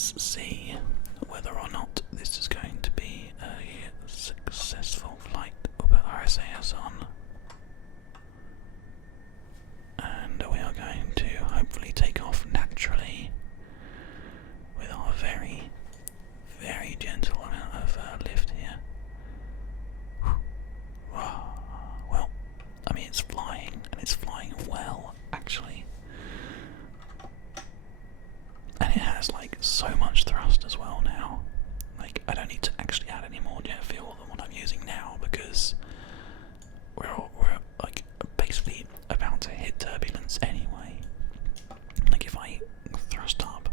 let's see whether or not this is going to be a successful flight. We'll put RSAS on. And we are going to hopefully take off naturally with our very, very gentle amount of lift here. Well, I mean it's flying, and it's flying well, actually. And it has like so much thrust as well now. Like I don't need to actually add any more jet fuel than what I'm using now, because we're like basically about to hit turbulence anyway. Like if I thrust up,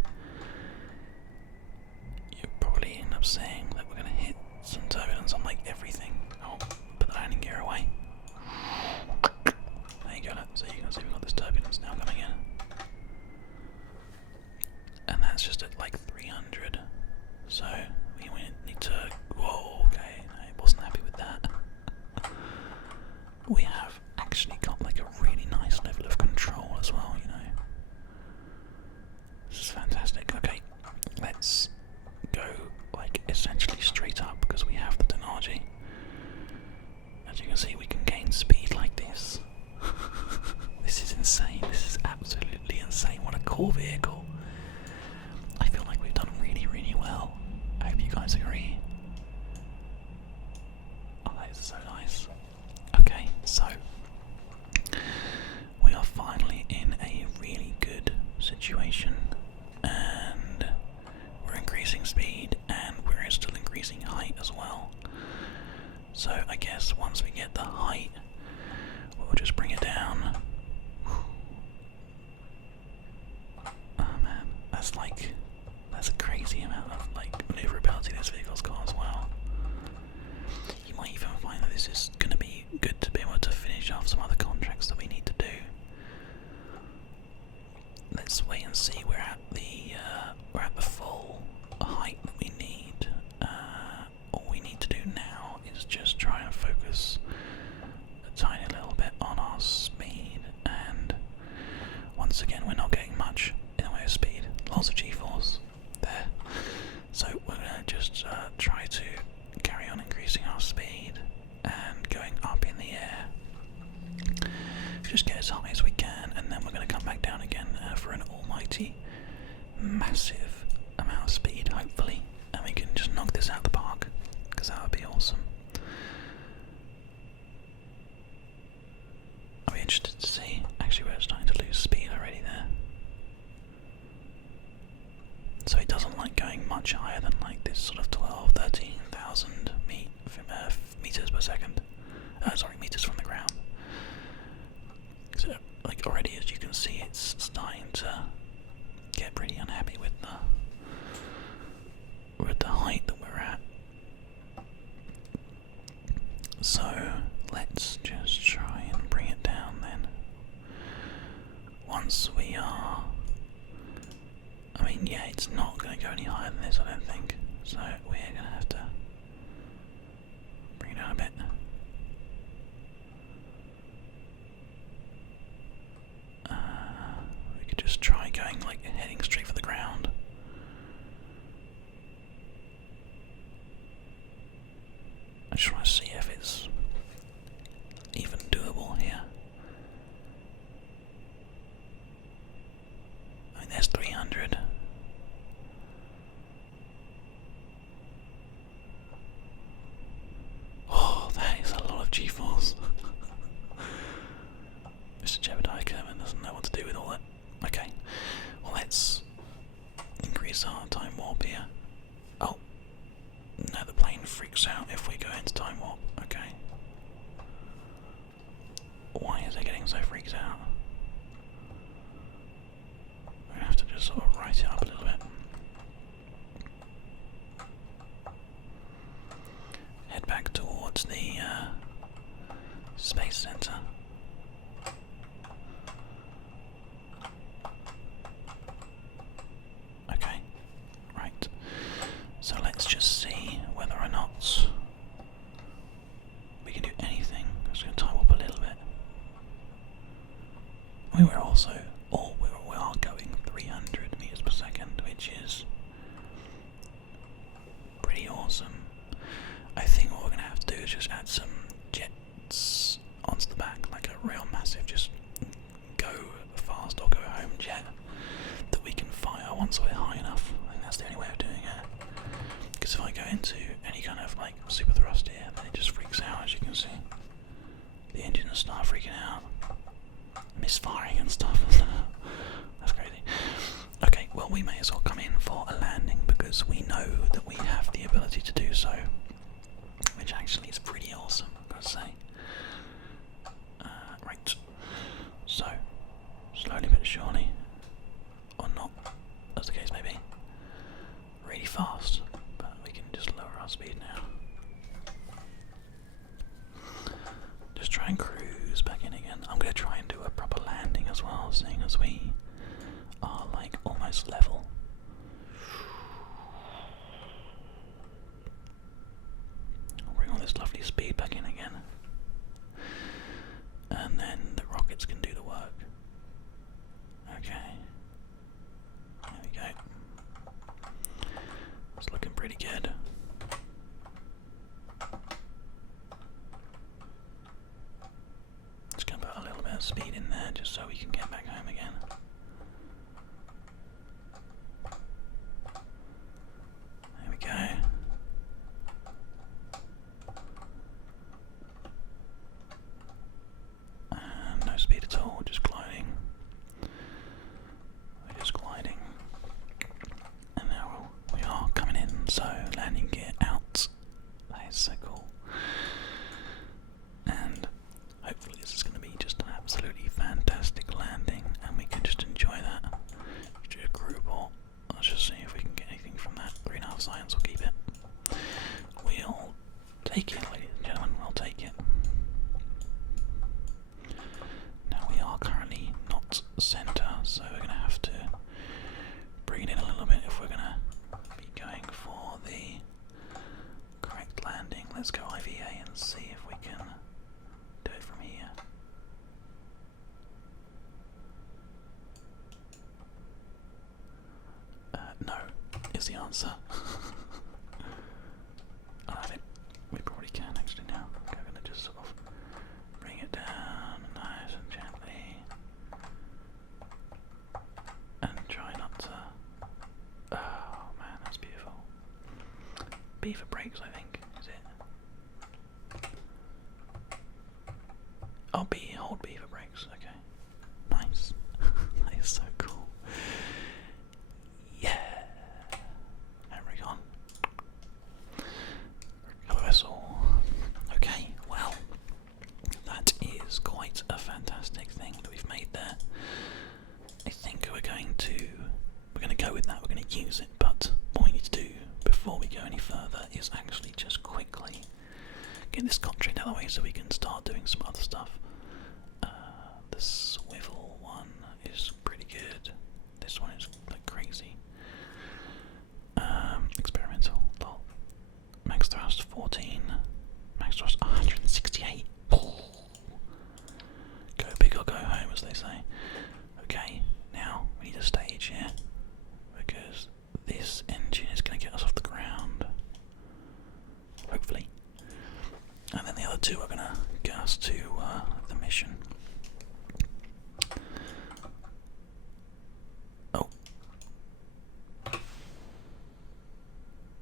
you probably end up saying that we're going to hit some turbulence on like everything. Oh, put the landing gear away. There you go, so you can see we've got this turbulence now coming in. And that's just at like 300. So we need to, whoa, okay, I wasn't happy with that. We have actually got like a really nice level of control as well, you know. This is fantastic. Okay, let's go like essentially straight up because we have the technology. As you can see, we can gain speed like this. This is insane. This is absolutely insane. What a cool vehicle. I feel like we've done really, really well. I hope you guys agree. Oh, that is so nice. Okay, so we are finally in a really good situation, and we're increasing speed, and we're still increasing height as well. So I guess once we get the height, we'll just bring it down. Oh man, that's a crazy amount of like maneuverability this vehicle's got as well. You might even find that this is going to be good to be able to finish off some other contracts that we need to do. Let's wait and see. We're at the full height that we need. All we need to do now is just try and focus a tiny little bit on our speed, and once again we're not getting much in the way of speed. Lots of G-force there. So we're going to just try to carry on increasing our speed and going up in the air. Just get as high as we can, and then we're going to come back down again for an almighty massive amount of speed, hopefully, and we can just knock this out the park, because that would be awesome. I'll be interested to see. Actually, we're starting to lose speed already there. So it doesn't like going much higher than like this sort of 13,000 meters per second. Meters from the ground. So like already, as you can see, it's starting to get pretty unhappy with the height that we're at. So let's just try and bring it down then. Once we are, I mean, yeah, it's not going to go any higher than this, I don't think. So we're going to have to bring it down a bit. We could just try going, like, heading straight for the ground. I just want to see if it's even doable here. I mean, there's 300. Oh, that is a lot of G-force. Mr. Jebediah Kerman doesn't know what to do with all that. Okay, well, let's increase our time warp here. Oh, no, the plane freaks out if we go into time warp. Okay. Why is it getting so freaked out? We're going to have to just sort of write it up a little bit. Head back towards the Space Center. Okay, right. So let's just see whether or not we can do anything. I'm just going to time up a little bit. We are going 300 meters per second, which fast, but we can just lower our speed now. Just try and cruise back in again. I'm going to try and do a proper landing as well, seeing as we are like almost level. I'll bring all this lovely speed back in again. And then the rockets can do the work. Okay. There we go. It's looking pretty good. Just gonna put a little bit of speed in there just so we can get back home again. There we go. And no speed at all, just gliding. We're just gliding. And now we are coming in, so landing gear out. That is so cool. And hopefully this is going to be just an absolutely fantastic landing and we can just enjoy that. Do a crew report. Let's just see if we can get anything from that. 3.5 science, we'll keep it. We'll take it, ladies and gentlemen, we'll take it. Now we are currently not centre, so we're going to have to bring it in a little bit if we're going to be going for the correct landing. Let's go IVA and see if we can do it from here. No, is the answer. I think we probably can actually now. Okay, we're going to just sort of bring it down nice and gently. And try not to... Oh man, that's beautiful. Beaver brakes, I think, is it? Oh, hold beaver brakes, okay. Nice. That is so cool. Yeah. There we go. Recover vessel. Okay, well, that is quite a fantastic thing that we've made there. I think we're going to go with that, we're going to use it, but what we need to do before we go any further is actually just quickly get this contract out of the way so we can start doing some other stuff. The swivel one is pretty good. This one is like crazy. Experimental. Lol. Max thrust 14. Max thrust 168. Oh. Go big or go home, as they say. Okay, now we need a stage here because this engine is going to get us off the ground. Hopefully. And then the other two are going to get us to the mission. Oh.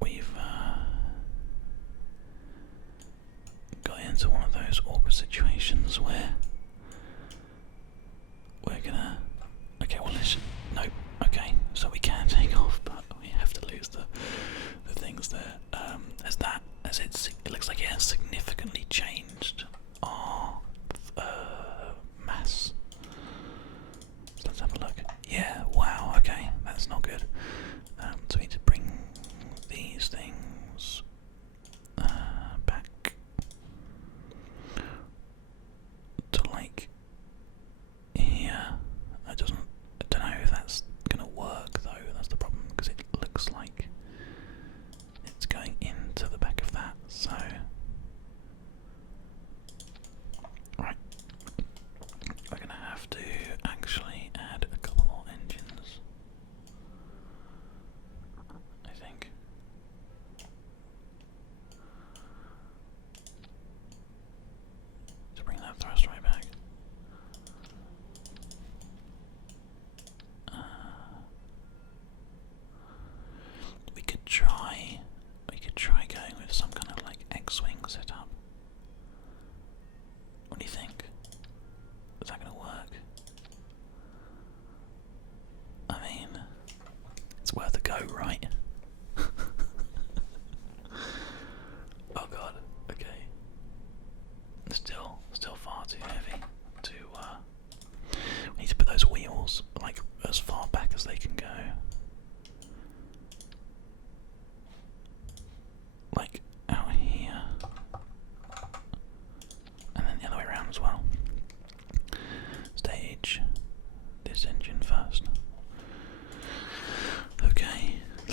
We've got into one of those awkward situations where we're gonna... Okay, well let's... No, okay, so we can take off, but we have to lose the things there. It looks like it has significantly changed our mass. So let's have a look. Yeah, wow, okay, that's not good. So we need to bring these things back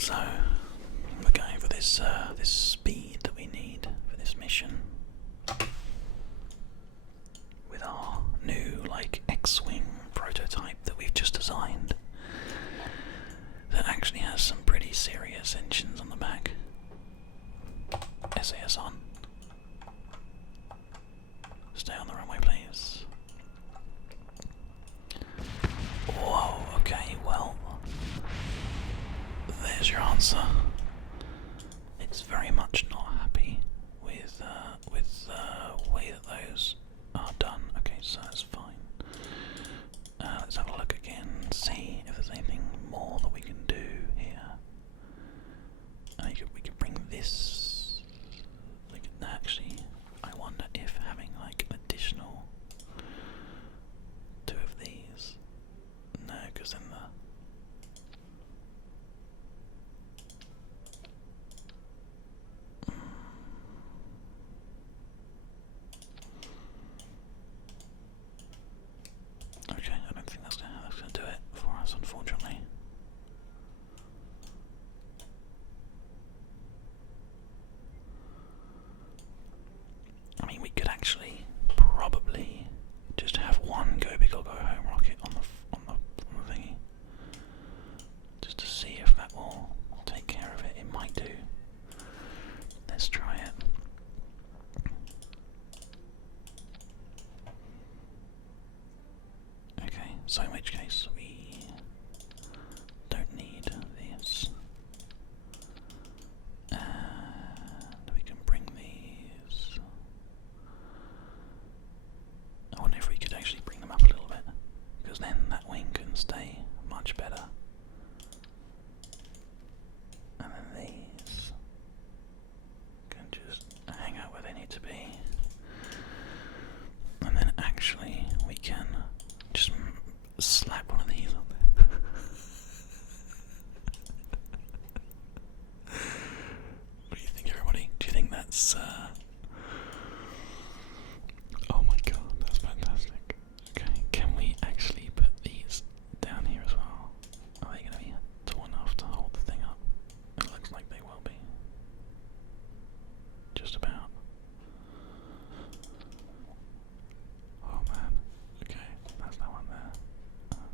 So we're going for this this speed that we need for this mission with our new X-wing prototype that we've just designed that actually has some pretty serious engines on the back. SAS on. Stay on the runway, please. Whoa, okay, well, there's your answer. It's very much not happy with the way that those are done. Okay, so that's fine. Let's have a look again, see if there's anything more that we can do here. We could bring this. Actually, I wonder if having an additional 2 of these. No, because then okay, I don't think that's gonna do it for us, unfortunately. I mean, we could actually probably just have one go big or go home rocket on the thingy, just to see if that will take care of it. It might do. Let's try it. Okay, so in which case we don't need this. And we can bring these. I wonder if we could actually bring them up a little bit, because then that wing can stay much better. And then these can just hang out where they need to be. And then actually we can just slap one of these on there. What do you think, everybody? Do you think that's oh my god, that's fantastic. Okay, can we actually put these down here as well? Are they going to be tall enough to hold the thing up? It looks like they will be. Just about. Oh man. Okay, that's that one there.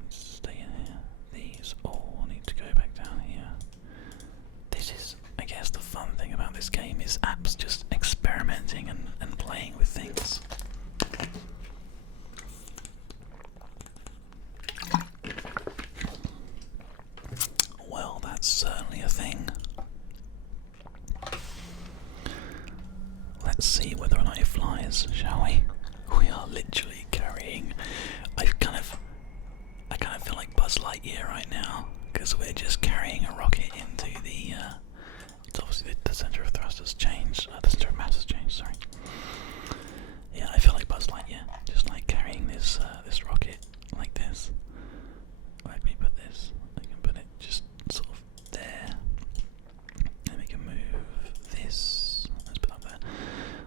Stay in here. These all need to go back down here. This is, I guess, the fun thing about this game is apps just experimenting and playing with things. Well, that's certainly a thing. Let's see whether or not it flies, shall we? We are literally carrying. I kind of feel like Buzz Lightyear right now, because we're just carrying a rocket into the. It's obviously the center of thrust has changed. The center of mass has changed. Sorry. Yeah, I feel like Buzz Lightyear, just carrying this this rocket like this. Let me put this. I can put it just sort of there. And we can move this. Let's put that there.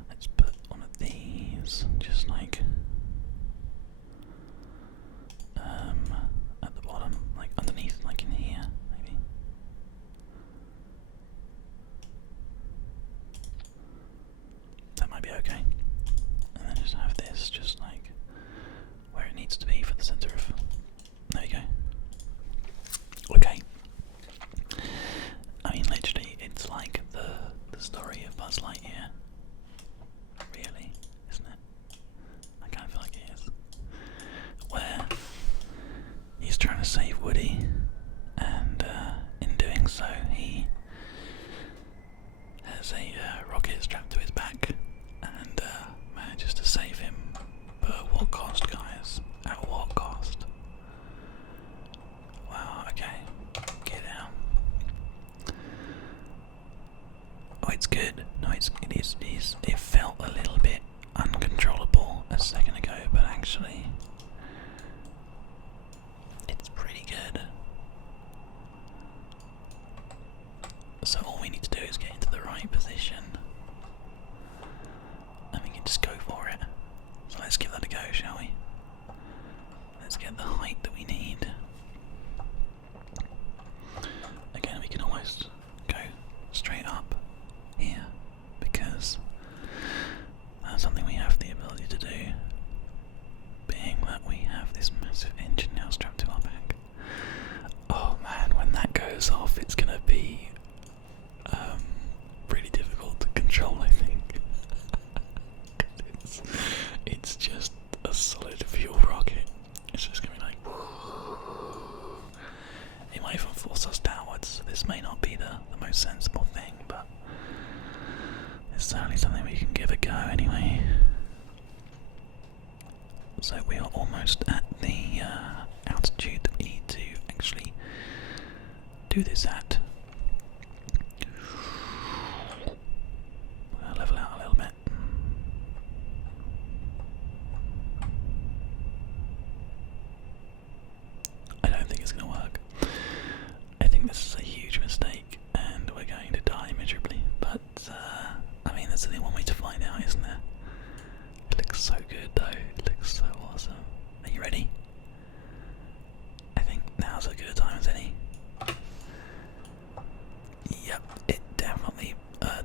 Let's put one of these, just at the bottom, underneath, in here, maybe. That might be okay. And then just have this just where it needs to be for the center of. There you go. Okay. I mean, literally, it's like the story of Buzz Lightyear. Really, isn't it? I kind of feel like it is. Where he's trying to save Woody, and in doing so, he has a rocket strapped to his back, and manages to save him. But at what cost, guys? At what cost? Wow, okay. Get down. Oh, it's good. No, it is. It felt a little bit uncontrollable a second ago, but actually, it's pretty good. So all we need to do is get into the right position, and we can just go for it. So let's give that a go, shall we? Let's get the height that we need. Again, we can almost sensible thing, but it's certainly something we can give a go anyway. So we are almost at the altitude that we need to actually do this at. We'll level out a little bit. I don't think it's going to work. I think this is a huge mistake and we're going to die miserably. But, I mean, there's only one way to find out, isn't there? It looks so good though. It looks so awesome. Are you ready? I think now's as good a time as any. Yep, it definitely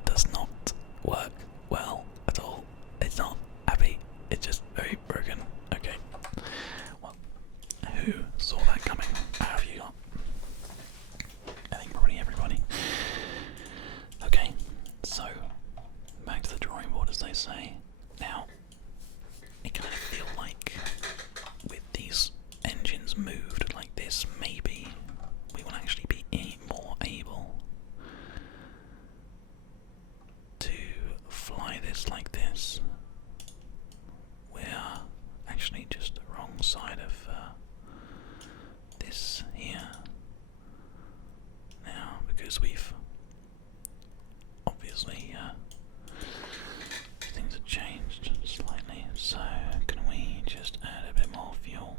does not work well at all. It's not happy. It's just very broken. Okay. Well, who saw that coming? How have you got? I think probably everybody. Okay, so back to the drawing board, as they say. Now, I kind of feel like with these engines moved like this, maybe we will actually be more able to fly this like this. We're actually just the wrong side of this here now, because we've obviously things have changed slightly. So can we just add a bit more fuel?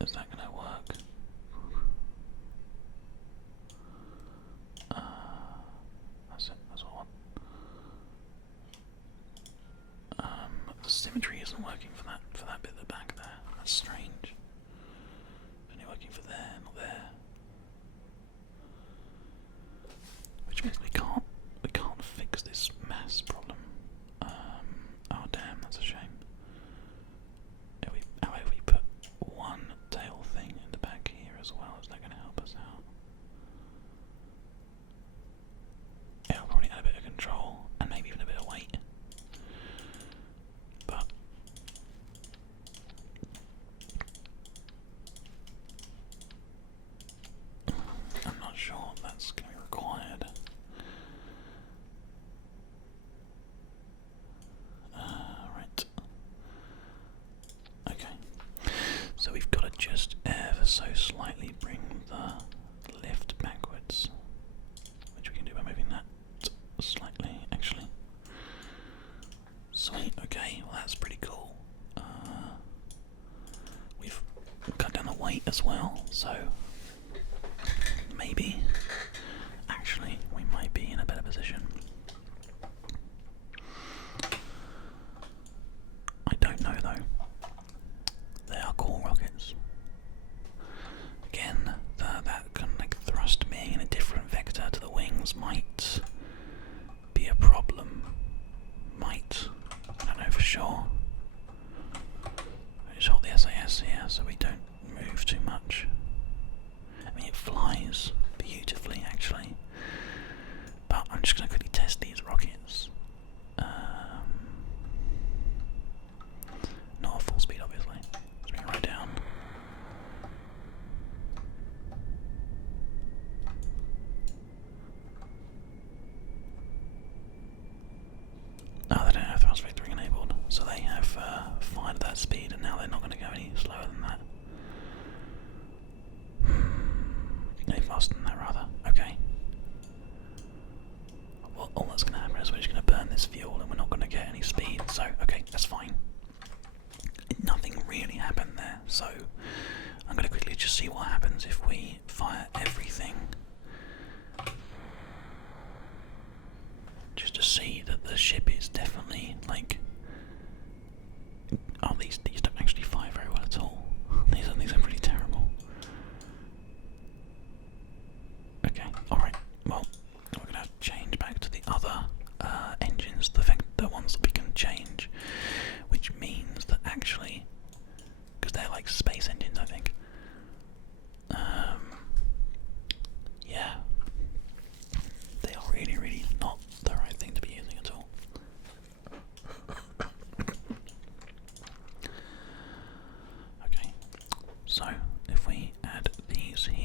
Is that going to work? That's it, that's what I want. The symmetry isn't working for that bit at the back there. That's strange. It's only working for there, not there. Which means we can't fix this mass problem. Oh damn, that's a shame. How about we put one tail thing in the back here as well? Is that going to help us out? It'll probably add a bit of control and maybe even a bit of weight. But I'm not sure if that's going to be required. Right. Okay. So we've got to just ever so slightly bring the lift backwards, which we can do by moving that slightly, actually. Sweet, okay, well that's pretty cool. We've cut down the weight as well, so maybe, actually, we might be in a better position. I don't know though. They are cool rockets. Again, that kind of like thrust being in a different vector to the wings might be a problem. Might. I don't know for sure. I just hold the SAS here so we don't move too much. I mean, it flies beautifully actually. But I'm just going to quickly test these rockets. Not at full speed, obviously. Let's bring it right down. Oh, they don't have thrust vectoring enabled, so they have fired at that speed, and now they're not going to go any slower than that. Any faster than that, rather. Okay. Well, all that's going to happen is we're just going to burn this fuel, and we're not going to get any speed. So, okay, that's fine. Nothing really happened there, so I'm going to quickly just see what happens if we fire everything. Just to see that the ship is definitely, like... Oh, these don't actually fire very well at all. These are pretty terrible. Okay, alright. Well, we're going to have to change back to the other engines, the ones that we can change. Which means that actually, because they're like space engines, I think. Yeah. They are really, really not the right thing to be using at all. Okay, so if we add these here.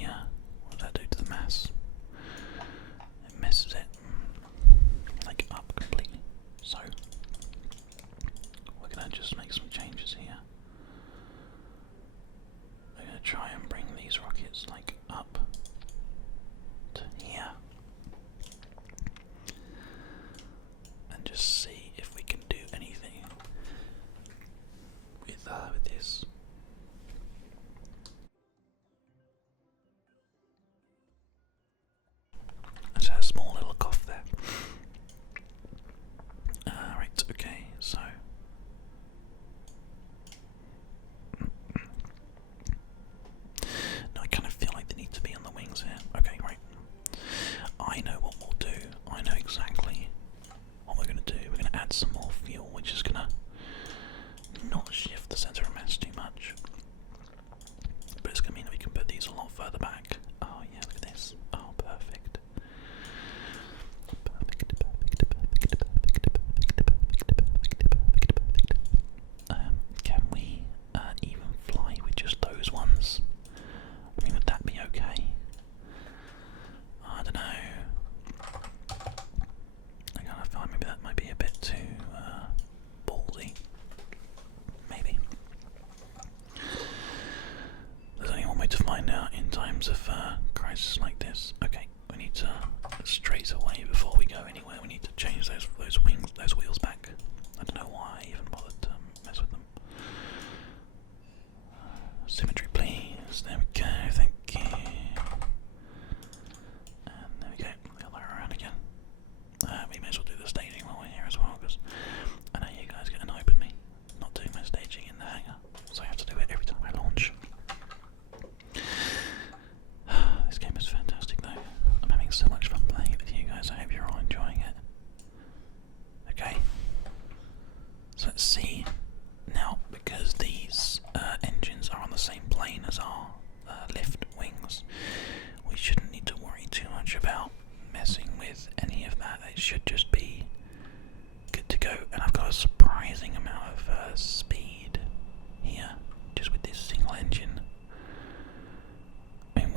times of crisis like this. Okay, we need to straight away before we go anywhere. We need to change those wheels back. I don't know why I even bothered to mess with them. Symmetry, please. There we go. Thank you. And there we go. The other way around again. We may as well do the staging while we're here as well, because I know you guys get annoyed with me not doing my staging in the hangar, so I have to do it every time I launch. This game is fantastic though. I'm having so much fun playing it with you guys. I hope you're all enjoying it. Okay. So let's see. Now, because these engines are on the same plane as our lift wings, we shouldn't need to worry too much about messing with any of that. It should just be good to go. And I've got a surprising amount of speed here, just with this single engine. I mean,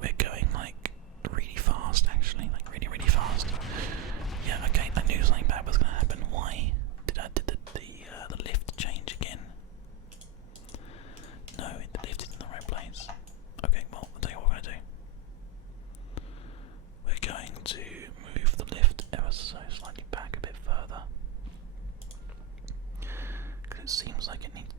we're going like really fast, actually, like really fast. Yeah, okay. I knew something bad was going to happen. Why did the lift change again? No, the lift is in the right place. Okay, well, I'll tell you what we're going to do. We're going to move the lift ever so slightly back a bit further, because it seems like it needs